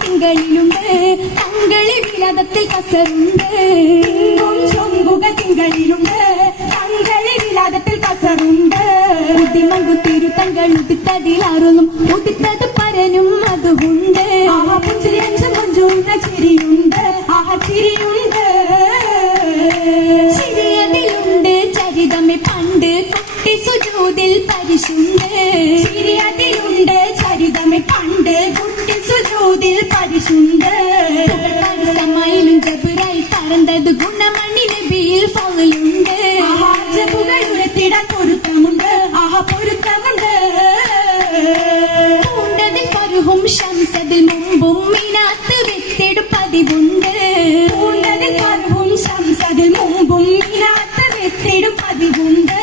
തിങ്കളിലുണ്ട് തങ്കളി വിലാദത്തിൽ കസറുണ്ട് ചൊങ്കുകൾ തിങ്കളിലുണ്ട് തങ്കളി വിലാദത്തിൽ കസറുണ്ട് ഉദിമങ്കുത്തിരു തങ്കൾ ഉദിത്തതിലാറുന്നും ഉദിത്തത് പരനും അതുകൊണ്ട് പുഞ്ചിരി അഞ്ചു കൊഞ്ചുന്ന ചിരിയുണ്ട് ചിരിയുണ്ട് ചിരിയതിലുണ്ട് ചരിതമേ പണ്ട് കുട്ടി സുജൂദിൽ പരിശുണ്ട് ചിരിയതിലുണ്ട് ചരിതമേ പണ്ട് കുട്ടി സുജൂദിൽ പരിശുണ്ട് സമയിലും ജബുരായി പറന്തത് ഗുണമണി നബിയിൽ ഫൗലുണ്ട് ജബുകൾ ഉയർത്തിടാൻ പൊരുത്തമുണ്ട് പൊരുത്തമുണ്ട് പൂണ്ടതിൽ ഫറുഹും ശംസതിൽ മുമ്പും മിനാത്ത് വെത്തിടു പതിവുണ്ട് പൂണ്ടതിൽ ഫറുഹും ശംസതിൽ മുമ്പും മിനാത്ത് വെത്തിടു പതിവുണ്ട്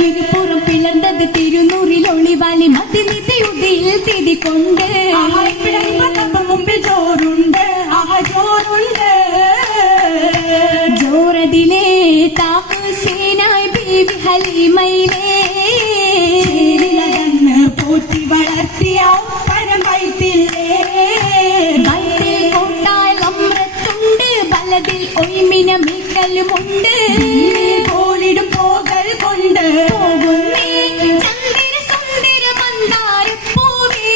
ഇരുപുറം പിളർന്നത് തിരുനൂറിൽ ഒളിവാലി മതിനിധിയുതിയിൽ തിരികൊണ്ട് മുമ്പിൽ ചോറുണ്ട് ചോറുണ്ട് ജോറതിലെ താഹുസീനായി ബീവി ഹലീമയിലെ പോറ്റി വളർത്തിയ പരം വൈത്തില്ലേ ബൈത്തിൽ കോട്ടാൽ അമ്രത്തുണ്ട് ബലതിൽ ഒയ്മിന മീക്കലുമുണ്ട് പോലിടും പോകൽ കൊണ്ട് പോകുന്നേ ചന്ദ്ര സുന്ദര മന്ദാരപ്പൂവേ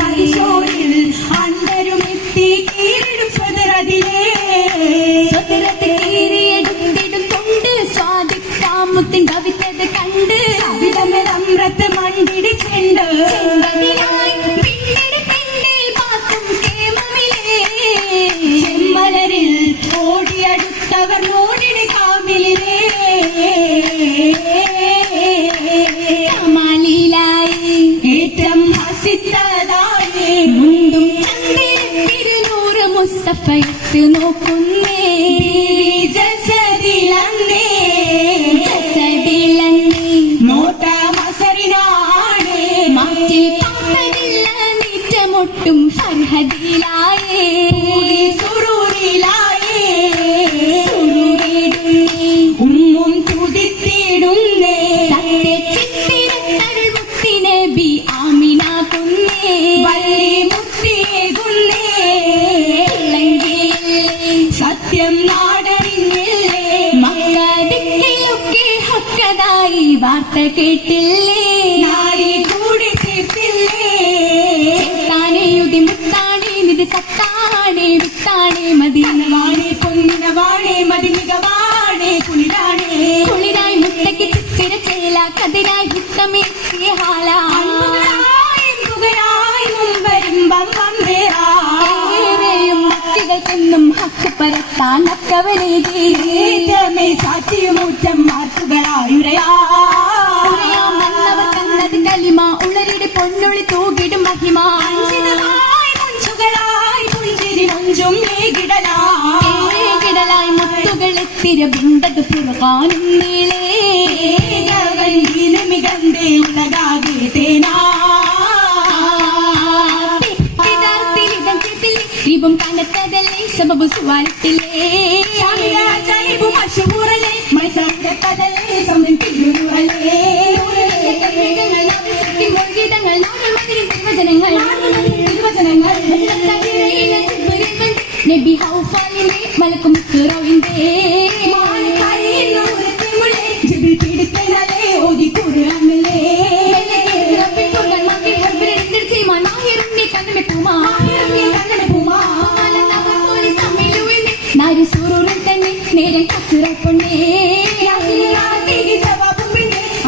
പരിശോരിൽ അന്തരും എത്തി കീറിടും സ്വതരതിലേ സ്വതരത്ത് കീറിയെടുത്തിടും കൊണ്ട് സ്വാദിക്കാമുത്തിൻ ഭവിത്തത് കണ്ട് അമൃത്ത് മണ്ടിടി ചെണ്ട് ചെമ്പതിലായി പിന്നടി പെണ്ണിൽ പാത്തും കേമമിലേ ചെമ്മലരിൽ ഓടിയടുത്തവർ ഓടിടി കാമിലേ കമാലിലായി ഏറ്റം ഹസിത്തതായി മുണ്ടും ചന്ദിരൂറ് മുസ്തഫയത്ത് നോക്കുന്നേ ജസദിലന്നേ ജസദിലന്നേ നോട്ട മസറിനാണ് മാറ്റിൽ പാപ്പതില്ല നീറ്റമൊട്ടും ഫർഹദിലായേ സുറൂരിലായേ സുരൂരിടുന്നേ ഉമ്മും തുടിത്തിടുന്നേ സത്യചിത്തിരത്തരുൾ മുത്തിനബി ആമിന കുന്നേ വള്ളി മുത്തിയേകുന്നേ സത്യം നാടറിഞ്ഞില്ലേ മക്കളിലൊക്കെ ഹക്കതായി വാർത്ത കേട്ടില്ലേ നാരി കൂടി ചേർത്തില്ലേ താനെയുതി മുത്താണേ നിധി സത്താണേ വിത്താണേ മതി വാണേ പൊന്നിനവാണേ മതിമികവാണേ കുളിരാണേ കുളിരായി മുത്തയ്ക്ക് ചിത്തിര ചേല കതിരായി ഹിത്തമേ ഹാല ഏറെയും മക്തികൾക്കെന്നും ഹക്ക് പരത്താൻ അക്കവനേകേ സാക്ഷിയുമൂറ്റം മാറ്റുകളായുരയാ മന്നവർ കന്നത് കലിമ ഉള്ളരുടെ പൊന്നൊളി തൂകിടും മഹിമ കിടലായി മുത്തുകൾ എത്തിര ബിണ്ടത് പുറകാനും നീളേ മികന്തേ ഉലകാകെ തേനാ ദീപം കനത്തതല്ലേ സബബ് സുവാരത്തില്ലേ മഷൂറല്ലേ മൈസൂരല്ലേ സമയം തിരുവല്ലേ നിർവചനങ്ങൾ നബി ഹൗഫാലിന്റെ മലക്കും ഖുറവിന്റെ ഓതി കുറാമല്ലേ നേരെ കസുറപ്പൊണ്ണേ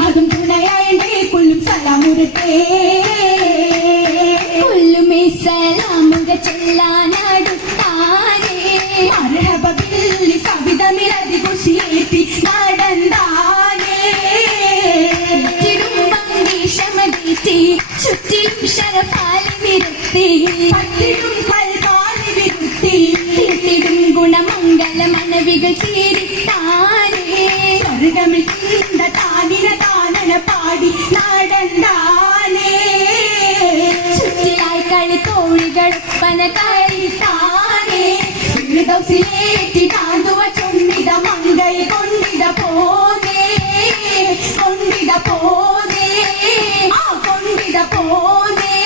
അതും തുണയായേ കൊല്ലും സലാമുരട്ടേ കൊല്ലുമേ സലാമുക ചൊല്ലാനടുത്താനേ മരഹബിൽ സവിതമിലതി കുശിയേറ്റി നടന്താനേ ക്ഷമതീറ്റി ചുറ്റിലും ശരഫാലി വിരത്തി പത്തിടും കൽവാലി വിരുത്തി തിരുത്തിടും ഗുണമംഗല മനവികൾ ചീരിത്താനേ സ്വർഗമിൽ താനിന താനന പാടി നടന്താനേ ചുറ്റിലായി കളി തോഴികൾ പന കളിത്താനേ ദൗസിലേറ്റി താന്തുവ ചൊന്നിട മങ്കൈ കൊണ്ടിട പോനേ കൊണ്ടിട പോനേ കൊണ്ടിട പോനേ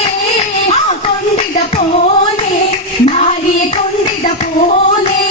കൊണ്ടിട പോനേ പോന്നേ